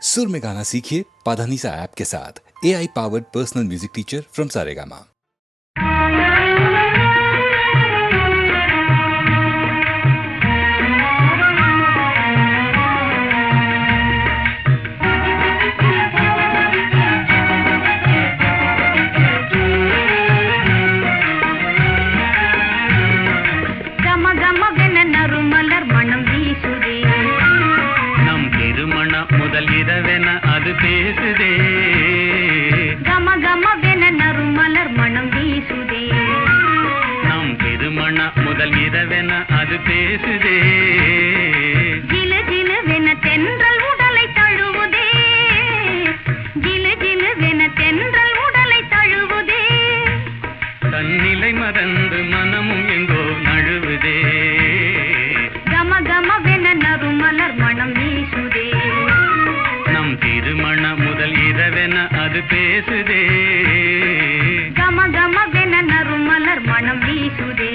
सुर में गाना सीखिए पाधानीसा ऐप के साथ। AI powered personal music teacher from Saregama. அது பேசுதே கம கமவென நறுமலர் மனம் வீசுதே நம் திருமண முதல் இரவென அது பேசுதே ஜிலு ஜிலுவென தென்றல் உடலை தழுவுதே ஜிலு ஜிலுவென தென்றல் உடலை தழுவுதே தன்னிலை மறந்து மனமும் எங்கோ நழுவுதே கம கமவென நறுமலர் மனம் வீசுதே திருமண முதல் இரவென அது பேசுதே கம கமவென நறுமலர் மனம் வீசுதே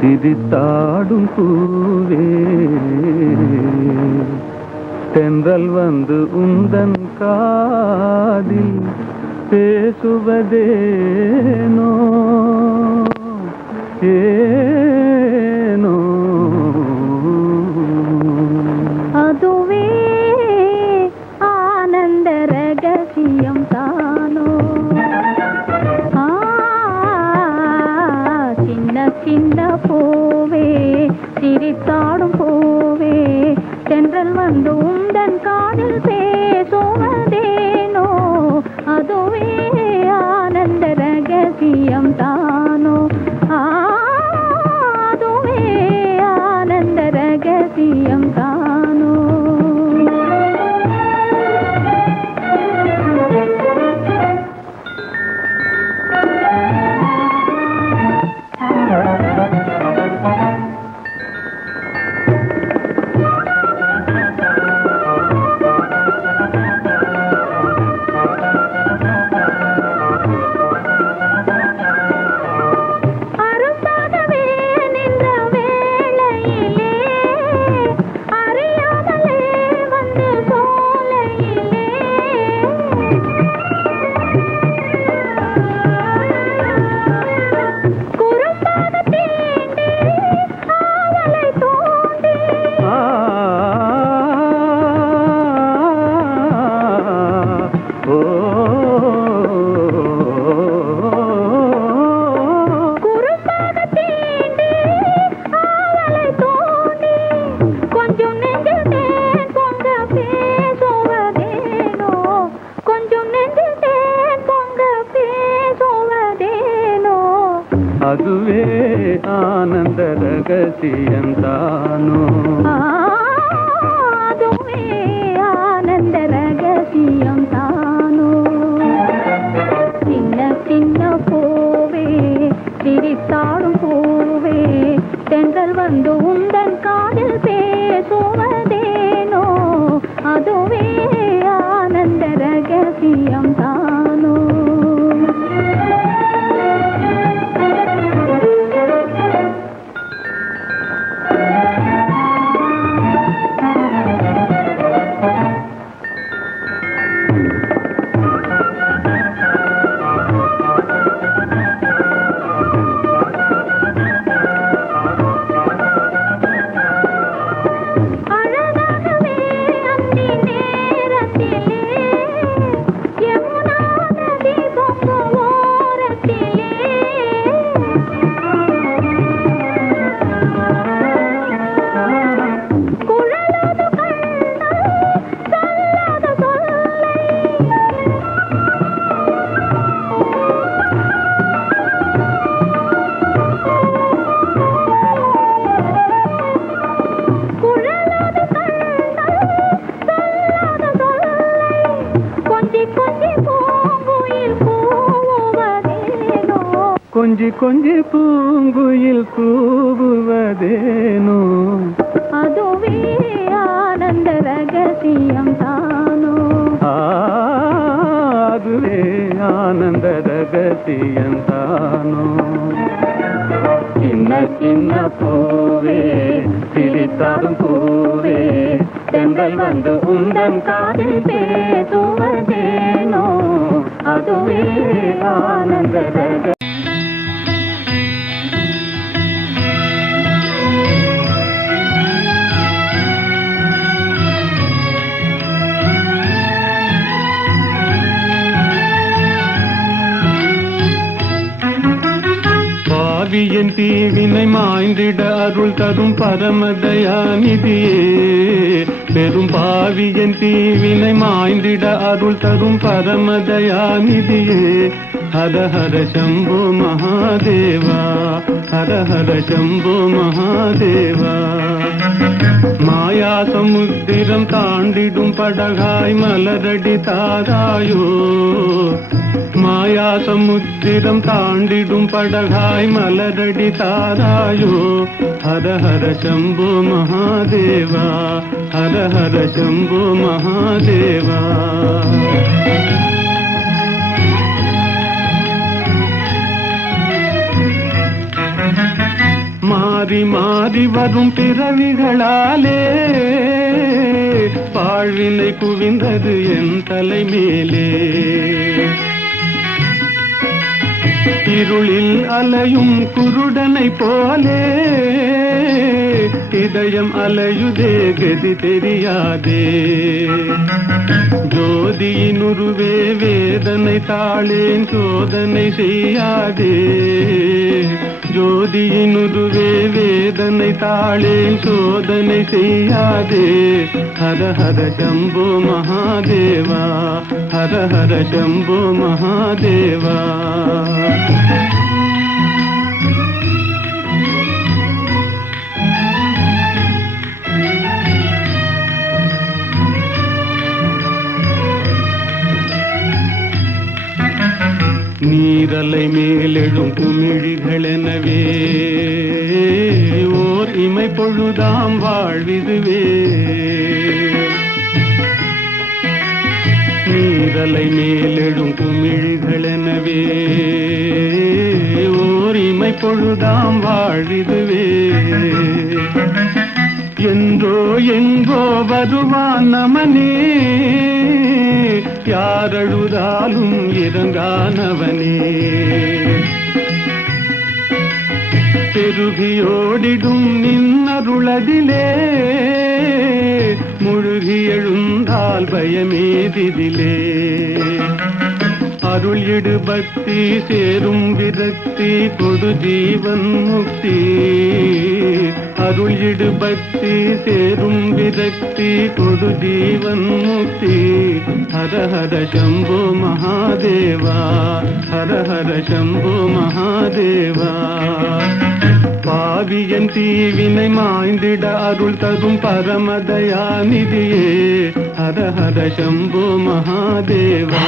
சிரித்தாடும் பூவே தென்றல் வந்து உந்தன் காதில் பேசுவதேனோ ஏனோ அதுவே ஆனந்த ரகசியம் தானோ சின்ன பூவே சிரித்தாடும் பூவே தென்றல் வந்து உந்தன் காதில் பேசுவதேனோ அதுவே ஆனந்த ரகசியம் தானோ அதுவே ஆனந்த ரகசியம் தானோ ரகசியந்தானோ அதுவே ஆனந்த ரகசியம் தானோ சின்ன சின்ன பூவே சிரித்தாடும் பூவே தென்றல் வந்து உந்தன் காதில் பேசுவதேனோ அதுவே ஆனந்த ரகசியம் தானோ கொஞ்சி கொஞ்சி பூங்குயில் கூவுவதேனோ அதுவே ஆனந்த ரகசியம் தானோ அதுவே ஆனந்த ரகசியந்தானோ சின்ன சின்ன பூவே சிரித்தாடும் பூவே தென்றல் வந்து உந்தன் காதில் பேசுவதேனோ அதுவே ஆனந்த ரகசியம் பாவியின் தீவினை மாய்ந்திட அருள் தரும் பரமதயாநிதியே பெரும் பாவியின் தீவினை மாய்ந்திட அருள் தரும் பரமதயாநிதியே ஹர ஹர சம்போ மகாதேவா ஹர ஹர சம்போ மகாதேவா மாயா சமுத்திரம் தாண்டிடும் படகாய் மலரடி தாராயோ மாயா சமுத்திரம் தாண்டிடும் படகாய் மலரடி தாராயோ ஹர ஹர சம்போ மகாதேவா ஹர ஹர சம்போ மகாதேவா மாறி மாறி வரும் பிறவிகளாலே வாழ்வினை குவிந்தது என் தலை மேலே இருளில் அலையும் குருடனை போலே இதயம் அலையுதே கதி தெரியாதே ஜோதியினுருவே வேதனை தாளேன் சோதனை செய்யாதே ஜோதியினுருவே வேதனை தாளேன் சோதனை செய்யாதே ஹர ஹர சம்போ மகாதேவா ஹர ஹர சம்போ மகாதேவா நீரலை மேலெழும் குமிழிகளெனவே ஓர் இமை பொழுதாம் வாழ்விதுவே நீரலை மேலெழும் குமிழிகளெனவே ஓர் இமை பொழுதாம் வாழ்விதுவே என்றோ எங்கோ வருவான் நமனே யாரழுதாலும் இறங்கானவனே பெருகியோடிடும் நின்னருளதிலே முழுகி எழுந்தால் பயமேதிதிலே அருள் இடு பக்தி சேரும் விரக்தி கொடு ஜீவன் முக்தி அருள் இடு பக்தி சேரும் விரக்தி கொடு ஜீவன் முக்தி ஹர ஹர சம்போ மகாதேவா ஹர ஹர சம்போ மகாதேவா பாவியன் தீவினை மாய்ந்திட அருள் தரும் பரமதயாநிதியே ஹர ஹர சம்போ மகாதேவா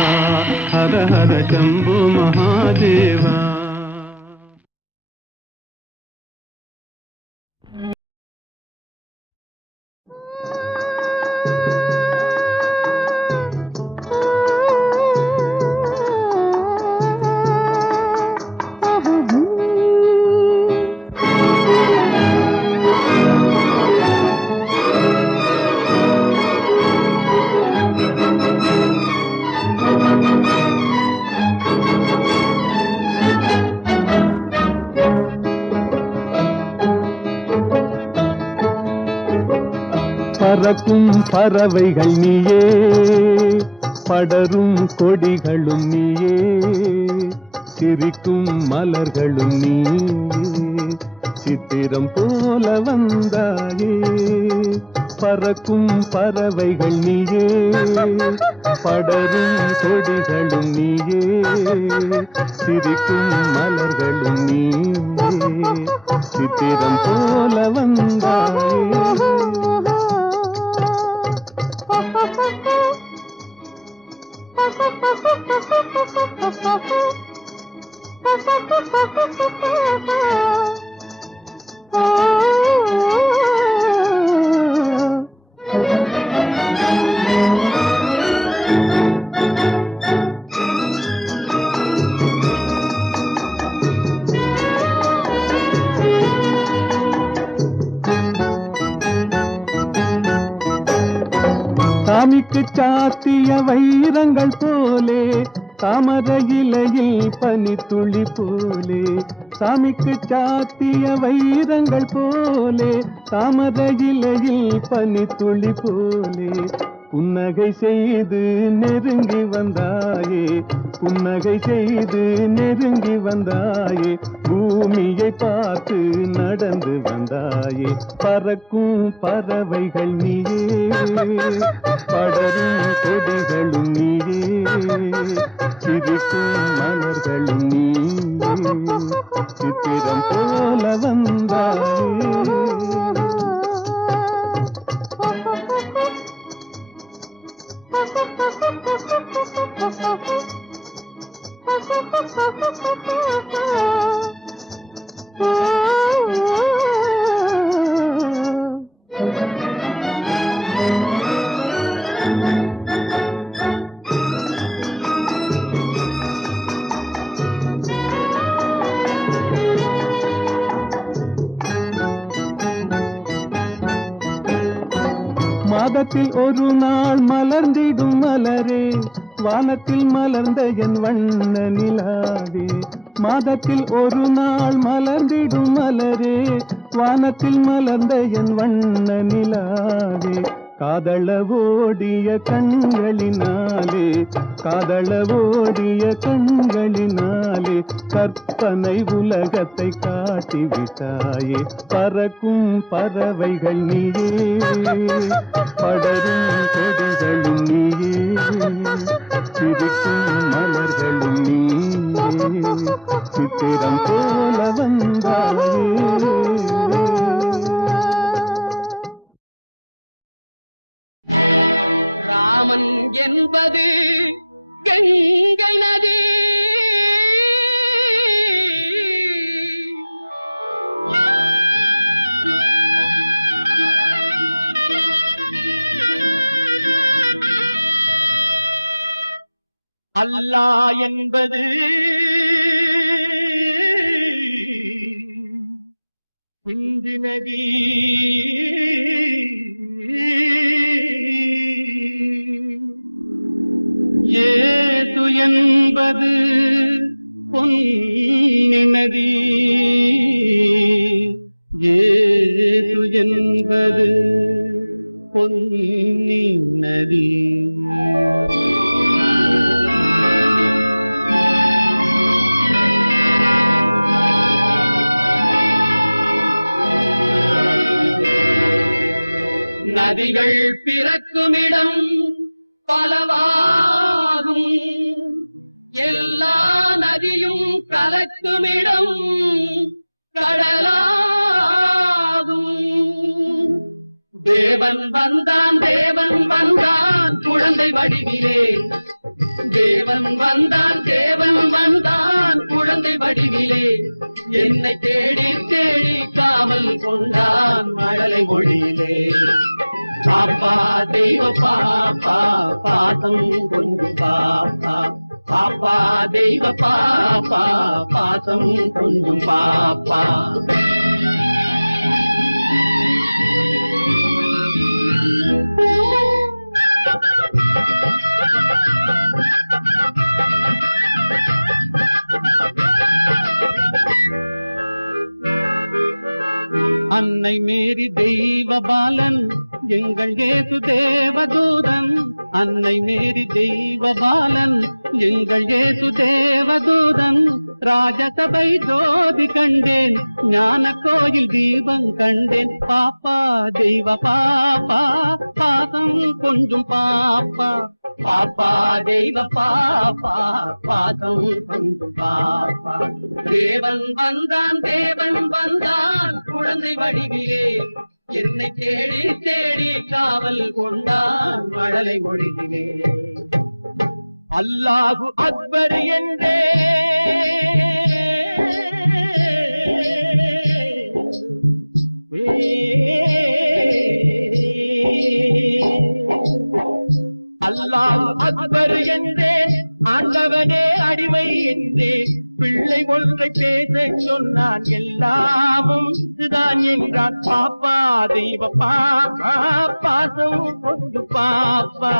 ஹர ஹர சம்போ மகாதேவா. பறக்கும் பறவைகள் நீயே, படரும் கொடிகளும் நீயே, சிரிக்கும் மலர்களும் நீயே, சித்திரம் போல வந்தாயே. பறக்கும் பறவைகள் நீயே, படரும் கொடிகளும் நீயே, சிரிக்கும் மலர்களும் நீயே, சித்திரம் போல வந்தாயே. சாமிக்கு சாத்திய வைரங்கள் போலே, தாமரை இலையில் பனித்துளி போலே. சாமிக்கு சாத்திய வைரங்கள் போலே, தாமரை இலையில் பனித்துளி போலே. புன்னகை செய்து நெருங்கி வந்தாயே, புன்னகை செய்து நெருங்கி வந்தாயே. பூமியை பார்த்து நடந்து வந்தாயே. பறக்கும் பறவைகள் நீயே, படரும் கொடிகளும் நீயே, சிரிக்கும் மலர்களும் நீயே, சித்திரம் போல வந்தாயே. மாதத்தில் ஒரு நாள் மலர்ந்திடும் மலரே, வானத்தில் மலர்ந்த என் வண்ண நிலாவே. மாதத்தில் ஒரு நாள் மலர்ந்திடும் மலரே, வானத்தில் மலர்ந்த என் வண்ண நிலாவே. காதளவோடிய கண்களினாலே, காதளவோடிய கண்களினாலே, கற்பனை உலகத்தை காட்டிவிட்டாயே. பறக்கும் பறவைகள் நீயே, படரும் கொடிகளும் நீயே, சிரிக்கும் மலர்களும் நீயே, சித்திரம் போல வந்தாயே. ராமன் என்பது கங்கை நதி, அல்லாஹ் என்பது சிந்து நதி. ஏது என்பது பொன்னி நதி, ஏது என்பது பொன்னி நதி. நதிகள் பிறக்குமிடம் பலவாகும், எல்லா நதியும் கலக்குமிடம் கடலாகும். தேவன் வந்தான் குழந்தை வடிவிலே. தேவன் வந்தான் குழந்தை வடிவிலே. என்னை தேடி தேடி காவல் கொண்டான் மழலை மொழியிலே. பாப்பா தெய்வ பாப்பா பாசம் கொஞ்சம் பாப்பா. பாப்பா தெய்வ பாப்பா பாசம் கொஞ்சம் பாப்பா. அன்னை மேரி தெய்வ பாலன் எங்கள் இயேசு தேவதூதன். அன்னை மேரி தெய்வ பாலன் எங்கள் இயேசு தேவதூதன். ராஜசபை ஜோதி கண்டேன், ஞான கோயில் தீபம் கண்டேன். பாப்பா தெய்வ பாப்பா பாசம் கொஞ்சம் பாப்பா. பாப்பா தெய்வ பாப்பா பாசம் கொஞ்சம் பாப்பா. தேவன் வந்தான் குழந்தை வடிவிலே. என்னை தேடி தேடி காவல் கொண்டான் மழலை மொழியிலே. அல்லாஹு அக்பர் என்றே அல்லாஹ் அக்பர் என்றேன், ஆண்டவனே அடிமை என்றேன். பிள்ளை ஒன்றை பேச சொன்னான், எல்லாமும் இதுதான் என்றான். பாப்பா தெய்வ பாப்பா பாசம் கொண்டு பாப்பா.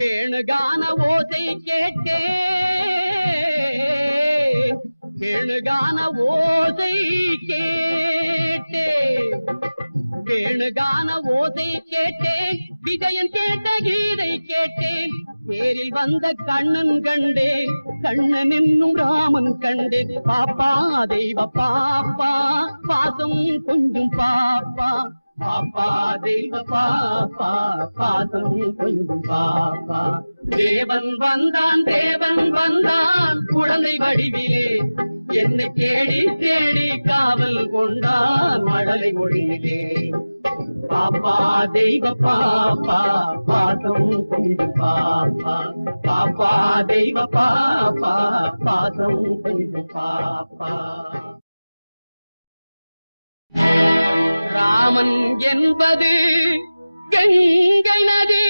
வேணுகான ஓசை கேட்டேன், வேணுகான ஓசை கேட்டேன். வேணுகான ஓசை கேட்டேன், விஜயன் கேட்ட கீதை கேட்டேன். தேரில் வந்த கண்ணன் கண்டேன், கண்ணன் என்னும் ராமன் கண்டேன். பாப்பா தெய்வ பாப்பா பாசம் கொஞ்சம் பாப்பா. பாப்பா தெய்வ பாப்பா பாசம் கொஞ்சம் பாப்பா. தேவன் வந்தான் குழந்தை வடிவிலே. என்னை தேடி தேடி காவல் கொண்டான் மழலை மொழியிலே. பாப்பா தெய்வ பாப்பா பாசம் கொஞ்சம் பாப்பா. பாப்பா தெய்வ பாப்பா பாசம் கொஞ்சம் பாப்பா. ராமன் என்பது கங்கை நதி,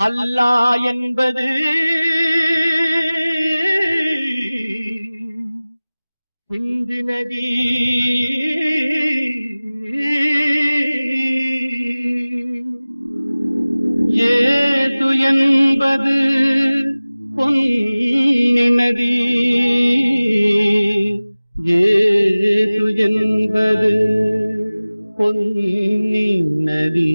அல்லாஹ் என்பது சிந்து நதி. ஏது என்பது பொன்னி நதி. ஏது என்பது பொன்னி நதி.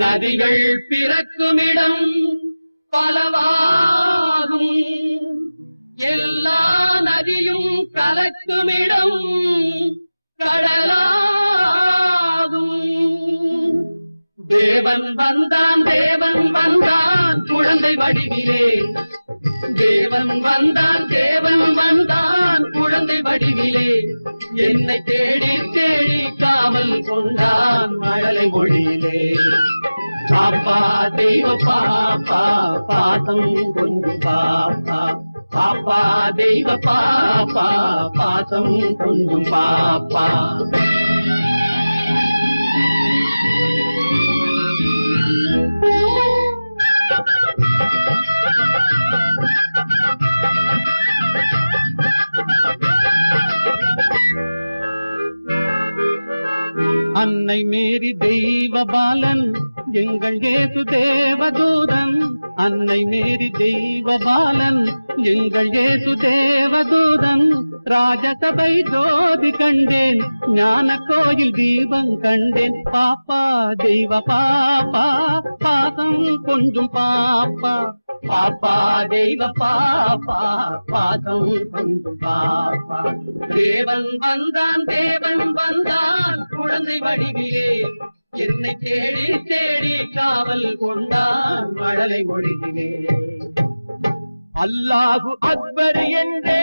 நதிகள் பிறக்குமிடம் பலவாகும், எல்லா நதியும் கலக்குமிடம் கடலாகும். தேவன் வந்தான் குழந்தை வடிவிலே. தேவன் வந்தான் குழந்தை வடிவிலே. என்னை தேடி தேடி காவல் கொண்டான் மழலை மொழியிலே. பாப்பா தெய்வ பாப்பா பாசம் கொஞ்சம் பாப்பா. பாப்பா தெய்வ பாப்பா பாசம் கொஞ்சம் பாப்பா. அன்னை மேரி தெய்வ பாலன் எங்கள் இயேசு தேவதூதன். அன்னை மேரி தெய்வ பாலன் எங்கள் இயேசு தேவதூதன். ராஜசபை ஜோதி கண்டேன், ஞான கோயில் தீபம் கண்டேன். பாப்பா தெய்வ பாப்பா பாசம் கொஞ்சம் பாப்பா. பாப்பா தெய்வ பாப்பா பாசம் கொஞ்சம் பாப்பா. தேவன் வந்தான் தேவன் வந்தான் குழந்தை வடிவிலே, என்னை தேடி தேடி காவல் கொண்டான் மழலை மொழியிலே. அல்லாஹு அக்பர் என்றே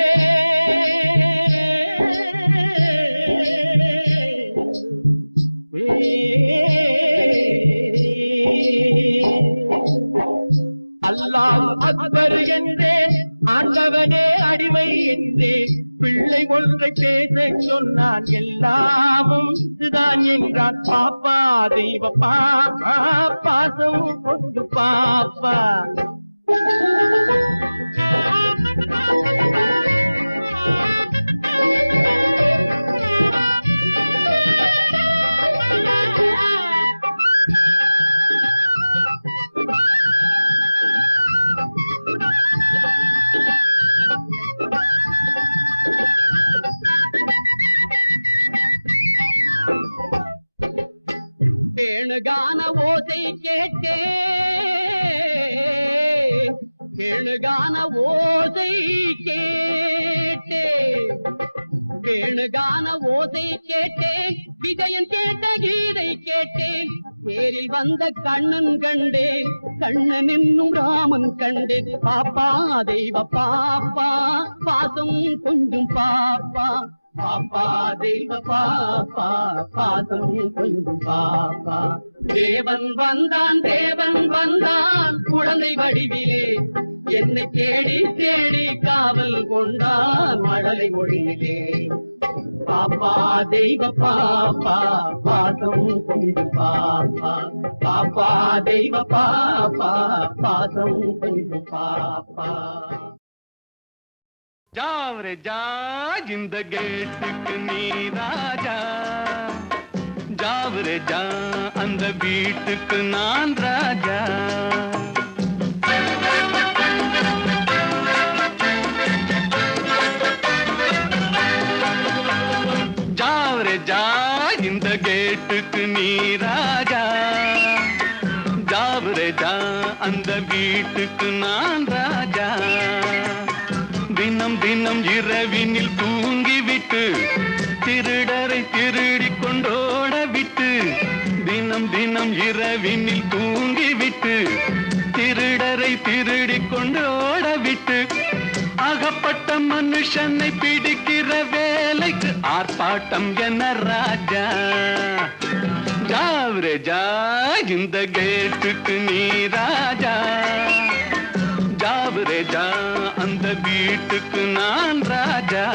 அல்லாஹ் அக்பர் என்றேன், ஆண்டவனே அடிமை என்றேன். பிள்ளை ஒன்றை பேச சொன்னான், எல்லாமும் இதுதான் என்றான். பாப்பா தெய்வ பாப்பா பாசம் கொண்டு பாப்பா. வேணுகான ஓசை கேட்டேன், வேணுகான ஓசை கேட்டேன், வேணுகான ஓசை கேட்டேன். விஜயன் கேட்ட கீதை கேட்டேன். தேரில் வந்த கண்ணன் கண்டேன், கண்ணன் என்னும் ராமன் கண்டேன். பாப்பா தெய்வ பாப்பா பாசம் கொஞ்சம் பாப்பா. பாப்பா தெய்வ பாப்பா பாசம் கொஞ்சம் பாப்பா. தேவன் வந்தான் தேவன் வந்தான் குழந்தை வடிவிலே, என்னை தேடி தேடி காவல் கொண்டான் மழலை மொழியிலே. பாப்பா தெய்வ பாப்பா பாசம் கொஞ்சம் பாப்பா. பாப்பா தெய்வ பாப்பா பாசம் கொஞ்சம் பாப்பா. ஜாவரே ஜா இந்த கேட்டுக்கு நீ ராஜா, ஜாவரே ஜா அந்த வீட்டுக்கு நான் ராஜா. ஜாவரே ஜா இந்த கேட்டுக்கு நீ ராஜா, ஜாவரே ஜா அந்த வீட்டுக்கு நான் ராஜா. தினம் தினம் இரவினில் தூங்கிவிட்டு திருடரை திருடி கொண்டோட விட்டு, தினம் தினம் இரவினில் தூங்கிவிட்டு திருடரை திருடி கொண்டோட விட்டு, அகப்பட்ட மனுஷனை பிடிக்கிற வேலைக்கு ஆர்ப்பாட்டம் என ராஜா. ஜாவரே ஜா இந்த கேட்டுக்கு நீ ராஜா, ஜாவரே ஜா அந்த வீட்டுக்கு நான் ராஜா.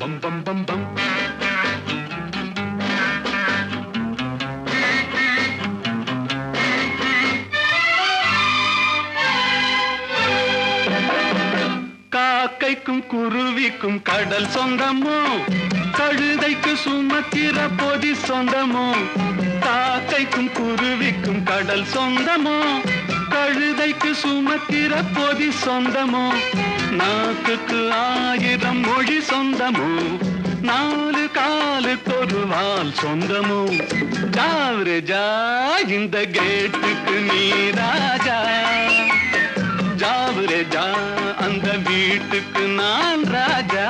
பம் பம் பம் பம். காக்கைக்கும் குருவிக்கும் கடல் சொந்தமோ, கழுதைக்கு சுமக்கிற பொதி சொந்தமோ. காக்கைக்கும் குருவிக்கும் கடல் சொந்தமோ, கழுதைக்கு சுமக்கிற பொதி சொந்தமோ. நாக்குக்கு 1000 மொழி சொந்தமோ, 4 காலுக்கு ஒரு வால் சொந்தமோ. ஜாவரே ஜா இந்த கேட்டுக்கு நீ ராஜா, ஜாவரே ஜா அந்த வீட்டுக்கு நான் ராஜா.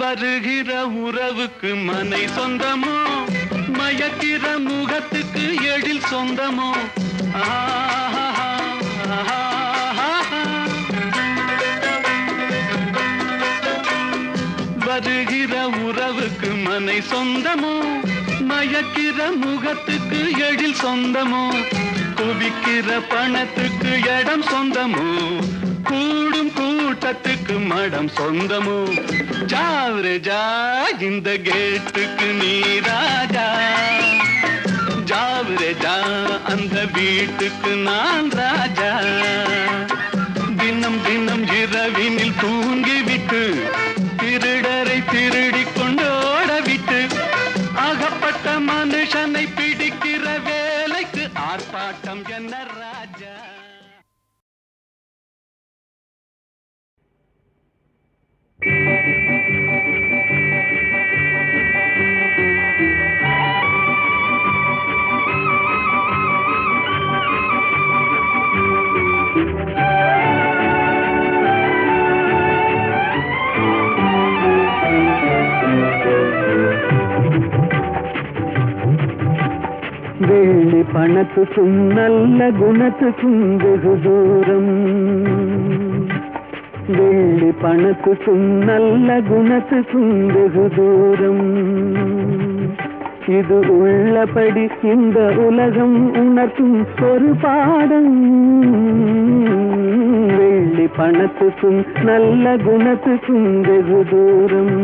வருகிற உறவுக்கு மனை சொந்தமோ, மயக்கிற முகத்துக்கு எழில் சொந்தமோ. மனை சொந்தமோ மயக்கிற முகத்துக்கு எழில் சொந்தமோ குவிக்கிற பணத்துக்கு இடம் சொந்தமோ கூடும் கூட்டத்துக்கு மடம் சொந்தமோ ஜாவரே ஜா இந்த கேட்டுக்கு நீ ராஜா ஜாவரே ஜா அந்த வீட்டுக்கு நான் ராஜா தினம் தினம் இரவினில் தூங்கிவிட்டு திருடரை திருடி கொண்டோட விட்டு அகப்பட்ட மனுஷனை பிடிக்கிற வேலைக்கு ஆர்ப்பாட்டம் என்ன ராஜா. வெள்ளி பணத்துக்கும் நல்ல குணத்துக்கும் வெகு தூரம் வெள்ளி பணத்துக்கும் நல்ல குணத்துக்கும் வெகு தூரம் இது உள்ளபடி இந்த உலகம் உணர்த்தும் ஒரு பாடம் வெள்ளி பணத்துக்கும் நல்ல குணத்துக்கும் வெகு தூரம்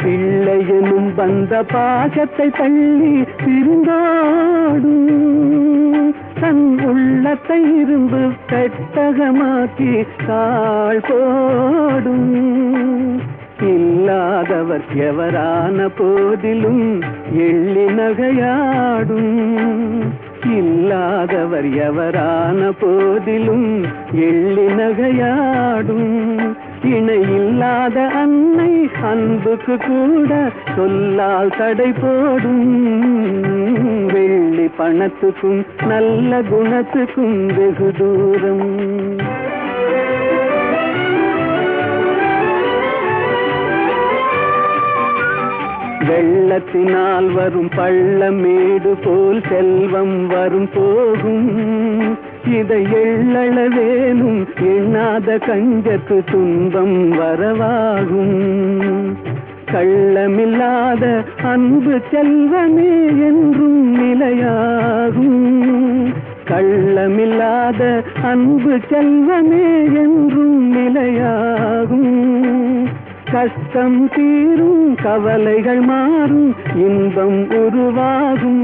பிள்ளையனும் வந்த பாகத்தை தள்ளி திருந்தாடும் தன் உள்ளத்தை இரும்பு பெட்டகமாக்கி தாழ் போடும் இல்லாதவர் எவரான போதிலும் எள்ளி நகையாடும் இல்லாதவர் எவரான போதிலும் எள்ளி நகையாடும் இணையில்லாத அன்னை அன்புக்கு கூட சொல்லால் தடை போடும் வெள்ளி பணத்துக்கும் நல்ல குணத்துக்கும் வெகு தூரம் வெள்ளத்தினால் வரும் பள்ளமேடு போல் செல்வம் வரும் போகும் இதை எள்ளளவேனும் எண்ணாத கஞ்சத்து துன்பம் வரவாகும் கள்ளமில்லாத அன்பு செல்வமே என்றும் நிலையாகும் கள்ளமில்லாத அன்பு செல்வமே என்றும் நிலையாகும் கஷ்டம் தீரும் கவலைகள் மாறும் இன்பம் உருவாகும்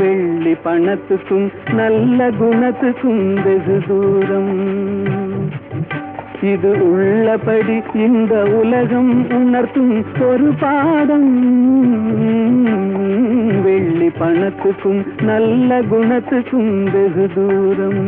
வெள்ளி பணத்துக்கும் நல்ல குணத்துக்கும் வெகு தூரம் இது உள்ளபடி இந்த உலகம் உணர்த்தும் ஒரு பாடம் வெள்ளி பணத்துக்கும் நல்ல குணத்துக்கும் வெகு தூரம்